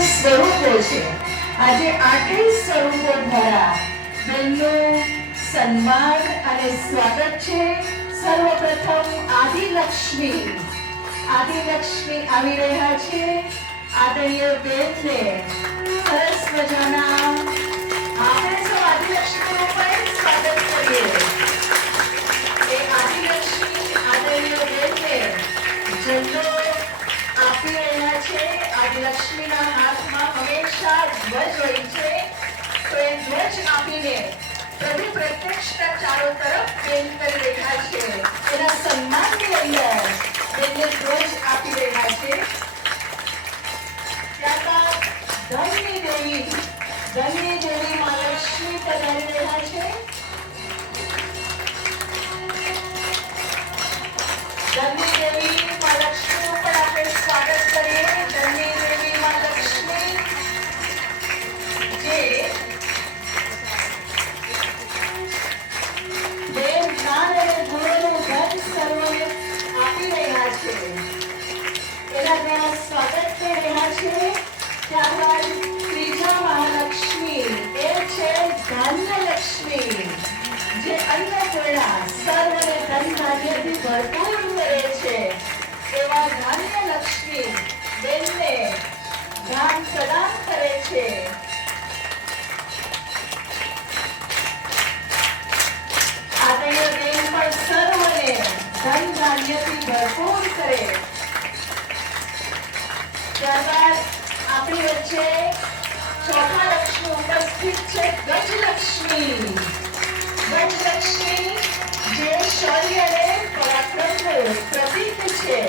સ્વરૂપો છે. આજે આઠેય સ્વરૂપો દ્વારા બહેનનું સન્માન અને સ્વાગત છે. સર્વપ્રથમ આદિલક્ષ્મી. આદિલક્ષ્મી આવી રહ્યા છે. આદરણીય બેનને સરસ મજાના છે આદિલક્ષ્મીના હાથમાં હંમેશા ધ્વજ હોય છે. તો એ ધ્વજ આપીને પ્રભુ પ્રત્યક્ષતા ચારો તરફ બેન કરી છે એના દ્વારા સ્વાગત કરી રહ્યા છે ત્યારબાદ ત્રીજા મહાલક્ષ્મી એ છે ધાન્યલક્ષ્મી જે અન્નપૂર્ણા સર્વ અને ધન ધાન્યથી કરે છે એવા ધાન્યલક્ષ્મી બેનને ધ્યાન પ્રદાન ધન ભરપૂર કરે. ત્યારબાદ આપણી વચ્ચે ચોથા લક્ષ્મી ઉપસ્થિત છે ગજલક્ષ્મી. ગજલક્ષ્મી જે શૌર્ય અને પરાક્રમનું પ્રતીક છે.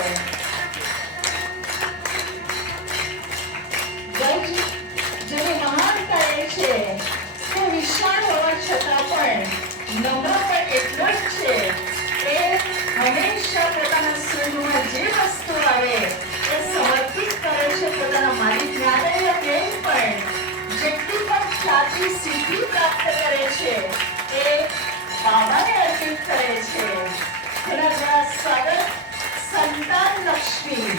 ગજ જેની મહાનતા એ છે તે વિશાળ હોવા છતાં પણ નમ્ર પણ એટલો જ છે એ હંમેશા પોતાના શરીરમાં જે વસ્તુ આવે એ સમર્પિત કરે છે પોતાના માલિક નારાયણ બેન પણ જેટલી પણ સાચી સિદ્ધિ પ્રાપ્ત કરે છે એ બાબાને અર્પિત કરે છે એના દ્વારા સ્વાગત સંતાન લક્ષ્મી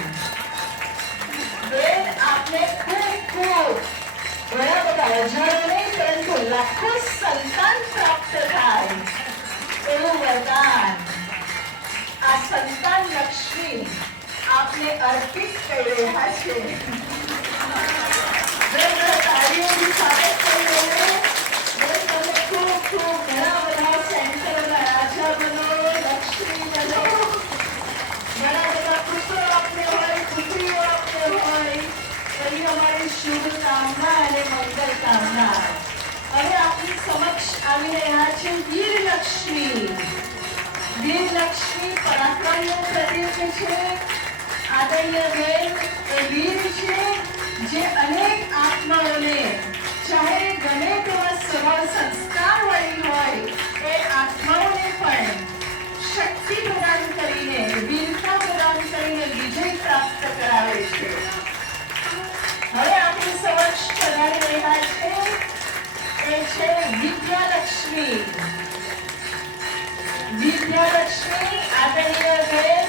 બેન આપને ખૂબ ખૂબ ઘણા બધા હજારો નહીં પરંતુ લાખો સંતાન પ્રાપ્ત થાય એવું વરદાન આ સંતાન લક્ષ્મી આપને અર્પિત કરી રહ્યા છે. તાળીઓથી સ્વાગત કરી રહ્યા. તમે ખૂબ ખૂબ ઘણા બધા સેન્ટરોના રાજા બનો, લક્ષ્મી બનો. ઘણા બધા પુત્રો આપને હોય, પુત્રીઓ આપને હોય. એવી અમારી શુભ અને આવી રહ્યા છે વીરલક્ષ્મી. વીરલક્ષ્મી પરાક્રમનું પ્રતીક છે. આદરણીય બેન, એ વીર છે જે અનેક આત્માઓને ચાહે ગમે તેવા સ્વભાવ સંસ્કાર વાળી હોય, એ આત્માઓને પણ શક્તિ પ્રદાન કરીને, વીરતા પ્રદાન કરીને વિજય પ્રાપ્ત કરાવે છે. હવે આપણી સમક્ષ પધારી રહ્યા છે, એ છે વિદ્યાલક્ષ્મી. વિદ્યાલક્ષ્મી આદરણીય બેન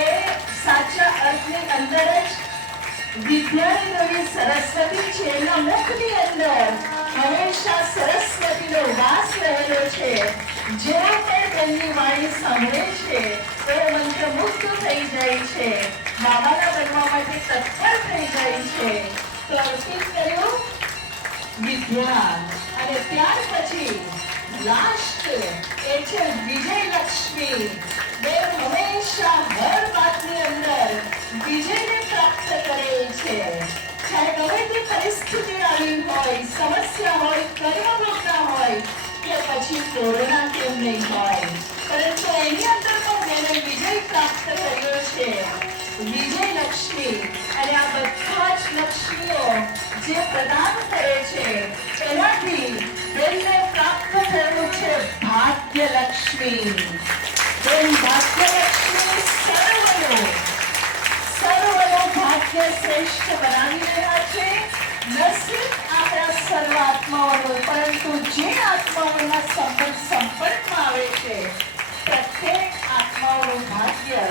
એ સાચા અર્થની અંદર જ વિદ્યાની સરસ્વતી છે. એના મુખની અંદર હંમેશા સરસ્વતીનો વાસ રહેલો છે. જેઓ પણ તેમની વાણી સાંભળે છે તેઓ મંત્રમુગ્ધ થઈ જાય છે. બાબાના બનવા માટે તત્પર થઈ જાય છે. તો અર્પિત કર્યું. વિદ્યા. અને ત્યાર પછી લાસ્ટ એ છે વિજયલક્ષ્મી દેવ હંમેશા હર વાતની અંદર વિજયને પ્રાપ્ત કરેલ છે. ચાહે ગમે તે પરિસ્થિતિ આવી હોય, સમસ્યા હોય કર્મભોગતા હોય, કે પછી કોરોના કેમ નહીં હોય. પરંતુ એની અંદર પણ મેં વિજય પ્રાપ્ત કર્યો છે, વિજય લક્ષ્મી. અને આ બધા જ લક્ષ્મીઓ જે પ્રદાન કરે છે, એનાથી ભાગ્યલક્ષ્મી બેન ભાગ્યલક્ષ્મી સર્વનો સર્વનો ભાગ્ય શ્રેષ્ઠ બનાવી રહ્યા છે નસીબ આપણા સર્વ આત્માઓનો પરંતુ જે આત્માઓના સંપર્ક સંપર્કમાં આવે છે પ્રત્યેક આત્માઓનું ભાગ્ય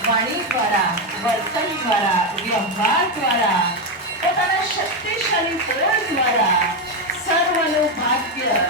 વાણી દ્વારા વર્તન દ્વારા વ્યવહાર દ્વારા પોતાના શક્તિશાળી પ્રયોગ દ્વારા સર્વનું ભાગ્ય